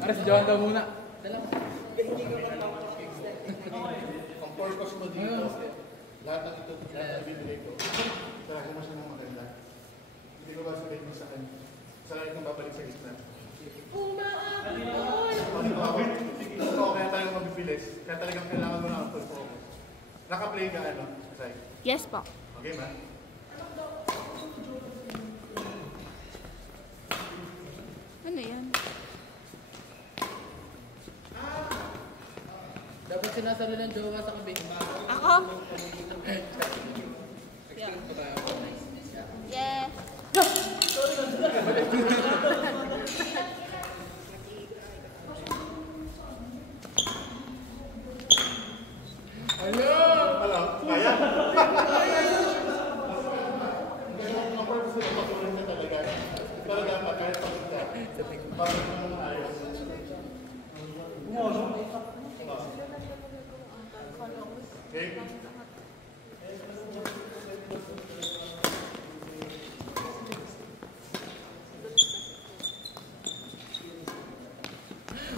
Aras, jawan daw muna. Ang purpose mo dito, lahat ng ito na bibigay ko, talaga mo siya ng maganda. Hindi ko ba sabihin mo sa akin, sa lahat ng babalik sa gitna. Oo, kaya tayo mabibilis. Kaya talagang kailangan mo na ang purpose. Naka-play ka ano? Sai? Yes po. Okay, ma? Ano yan? Dapat sinasalo ng jowa sa kabin. Ako? Yes. Hello! Hello? Kaya? Ang purpose nila patuloy na talaga. Pero dapat kahit pagod ka, bakit mo naman ayos? Okay?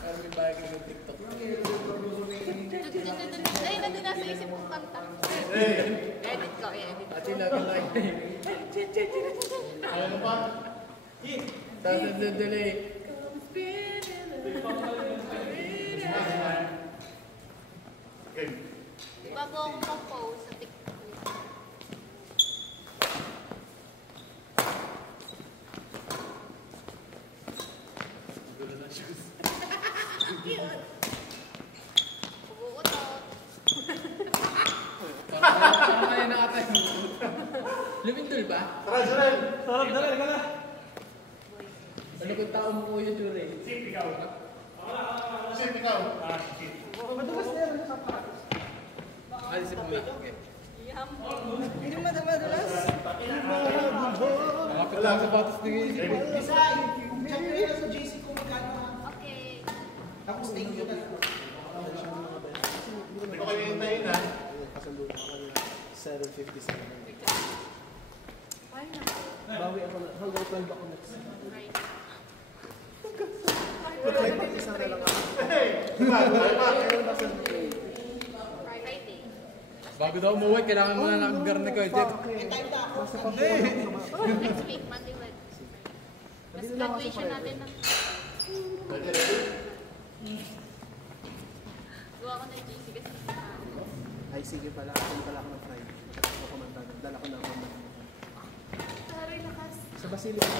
Parang may bagay ng TikTok. Ay, nandun na sa isip kong kanta. Edit ko, edit. Ati lagi-lagi. Ayaw mo pa? Tapos delay. Okay. Bago akong mag-post sa TikTok. Gulo ng shoes. Ubuutot. Parang kaya nakatay. Lumindol ba? Tara, Jorel! Ano kung tao mo kuya, Jure? Sip, ikaw. Sip, ikaw. Madalas na yan. Alisip mo na. Okay. Hindi madalas. Nakapit lang sa batas ni Gizzy. Siyempre sa JC ko magkano. Okay. Tapos thank you na. Hindi ko kayo hintayin, ha? Kasando ko kanina 7:57. Why na? Bawi ako na. Hanggang 12 ako next. Right. Mag-live pa isa na lang ako. Hey! Diba? Tayo pa. Friday. Bago daw umuwi, kailangan mo na nakagarne ko. Fuck, eh. Nasa pagkakas ako. Next week, Monday, Wednesday. Mas graduation natin ng... Ready, ready? Gawa ko ng GC kasi Ay, sige pala. Ako pala ako ng Friday. Ako kumanta. Dala ko na ako. Taray lakas. Sa Basilica.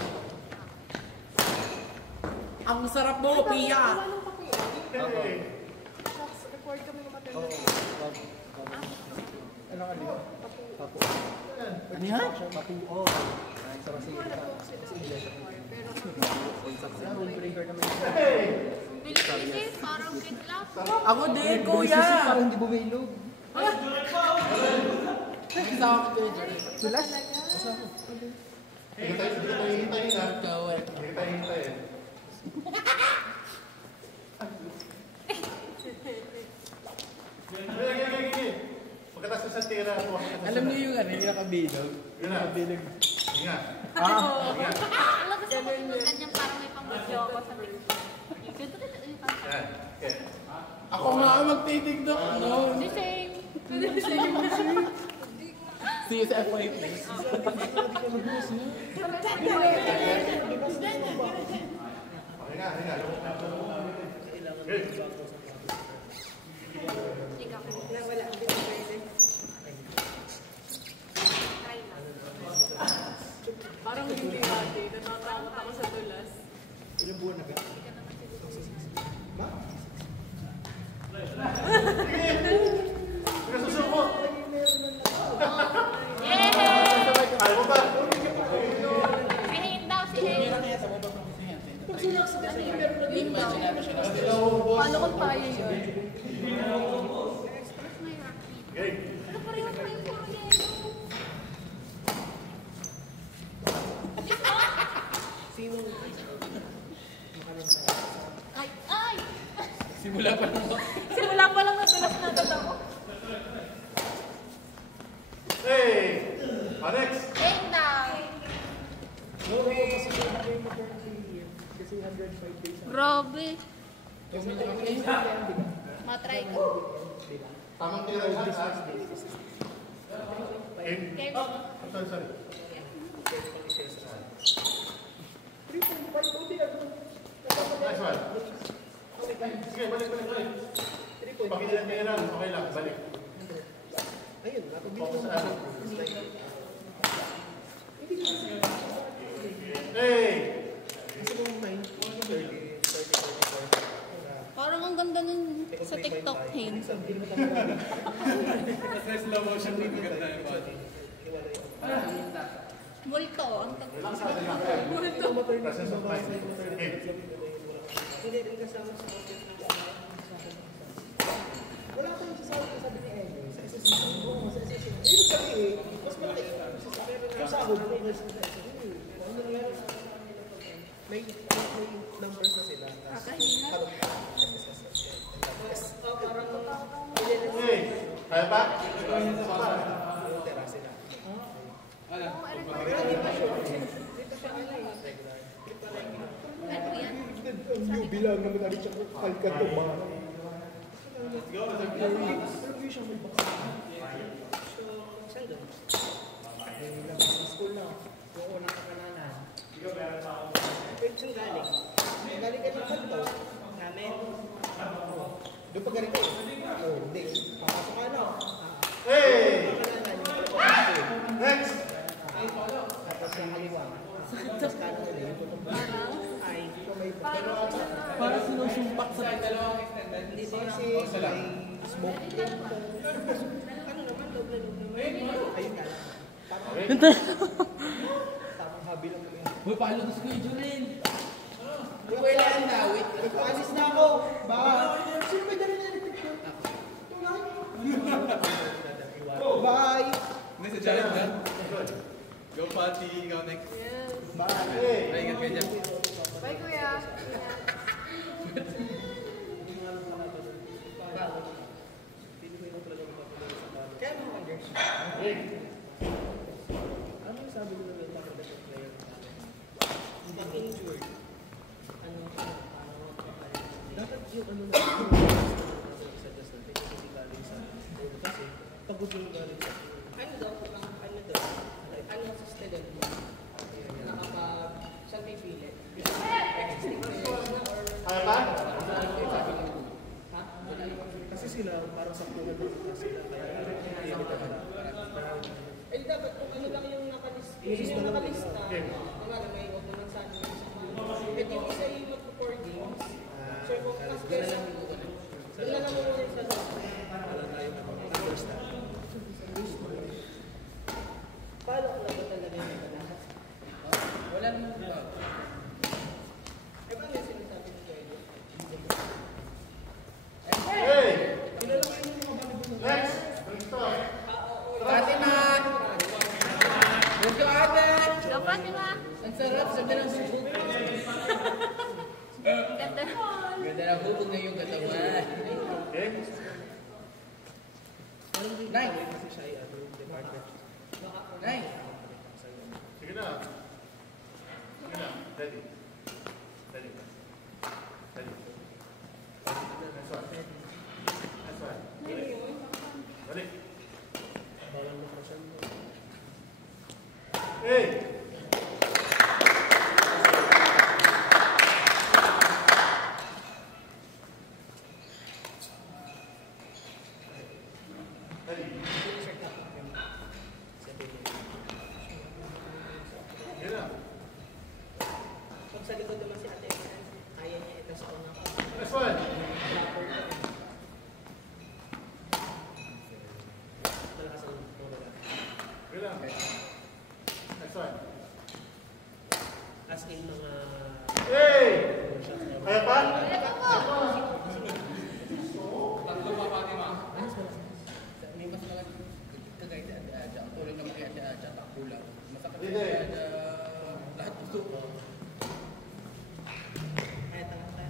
Ang sarap mo, Pia! Hey! Record kami ng material. Oo. Ano ka dito? Tapo. Ano yan? Tapo. Oo. Sa Basilica. Sa Iglesia. Sa room breaker naman. Hey! Bilis-bilis, parang kitlap. Ako din, Kasi kuya! parang hindi bumilog. Kasama ko din, Jure. Sulas? Hindi tayo hintayin, ha? Ikaw eh. Hindi tayo hintayin. Pagkatapos sa tira, Alam niyo yung ano, yung nakabilog? Yun na. Nakabilog. Yun nga. Alam ko sa mga ganyan parang may pang-video ako sa TikTok. Ganito rin yung kanta. Yan. Okay. Ako nga ang magtitigdok, no? The same. See you sa FY please. Okay nga, okay nga. Good. Ikaw. Wala, hindi na pwede. Try lang. Parang hindi ate, natatakot ako sa tulas. Ilang buwan na ba? Nasusuko. Yay! Ayaw mo ba? Sihin daw, sihin. Paano kung tayo yun? Okay. Ano pa rin yung puro yelo? Ay! Ay! Simula pa lang ba? Simula pa lang nadulas na agad ako. Hey! Next! Ding dong! No way, kasi may maternity leave. Kasi 105 days. Grabe. Kasi maternity leave yan, di ba? Matry ko. Tamang tira lahat, ha? Okay. Sorry. 3.5, okay na. Next one. Sige, balik. Pakilan kayo lang, okay lang, balik. Ayun, nakabili Focus ko sa na. ano. Hey! Kasi kung 30, 34. Parang ang ganda nun sa TikTok, Hin. Sabi mo tama. Slow motion din maganda yung body. Multo. Ang tagpuan. Ito maternity Process of mind. Hindi rin kasama sa content ng wala ko yung sasabi ko sabi ni Emily sa SSC. Oo, sa SSC. Ibig sabihin, mas malaki yung sahod mo versus sa SSC. Ano lang, may numbers na sila. Kakahina. Hey! Kaya pa? Tera sila. Ano yan? Yung bilang naman natin siya kalkat ko ba? School na. yung unang kapananan. Pwede siyang galing. Galing ka ng kanto. Namin. Doon pa galing kayo? Oo, hindi. Papasok ka no? Hey! Kapananan yung kapananan. Next! Tapos yung kaliwa. Tapos kanan ulit yung putong ay. Para sinusumpak sa Hindi kasi may smoke. Ano naman, loob na naman. Ayun ka lang. tamang habi lang kami. Uy, paano gusto ko yung Jurin? Wala ang dawit. Nagpaalis na ako! Ba? Sino may dali na electric yun? Bye! Hindi, sa challenge na. Go, Pati. Ikaw next. Bye! Hey! Pahingat ka dyan. Bye, kuya. Kaya mga wonders. Ano yung sabi nila ng mga dapat player? Pag injured. Ano? Dapat yung ano na suggest natin kasi galing sa ulo kasi pagod yung galing sa Ano daw? Ano daw? Ano sa student mo? Nakapag... Saan may pilit? Kaya pa? kasi sila parang sa puno na sila kaya hindi talaga. Eh dapat kung ano lang yung nakalista. Yung nakalista. Kumari may huwag naman sa akin. Eh yung isa yung mag-4 games. So kung kasi kesa... Doon na lang muna yung sa Wala tayong understand. Paano ko ba talaga yung lahat? Wala naman ba? Eh paano yung sinasabi ni Joy? Hey! Next! Gusto! Fatima! Let's go, ate! Go, Fatima! Ang sarap, sabi ng subo. Ganda. Ganda na bubog na yung katawan. Okay? Nay! Kasi siya ay ano yung department. Nay! Sige na. Sige na. Ready. Ready. Ready. Next one. Next one. Balik. Parang nakasyan mo. Hey! Ready. Sige na. Pag sa likod naman si Ate Eman, kaya niya ito sa unang Next one. Talaga sa puno na. Sige na. Next one. As in mga Hey! Kaya pa? Tatlo pa, Fatima. May mas mga kagaya ada tulad naman kaya ada takula. Masakit Hindi. ada lahat gusto. Kaya dapat.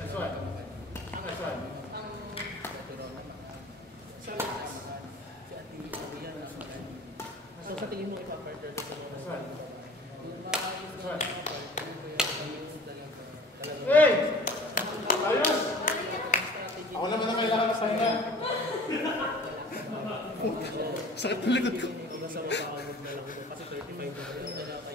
Next one. Next one. Pero si Ate Maria na tingin mo ipapartner sa mga Saan? Saan? Hey! Ayos! Ako naman ang kailangan na pahinga. Sakit ng likod ko. Basta mapakagod na lang ito kasi 35 na rin.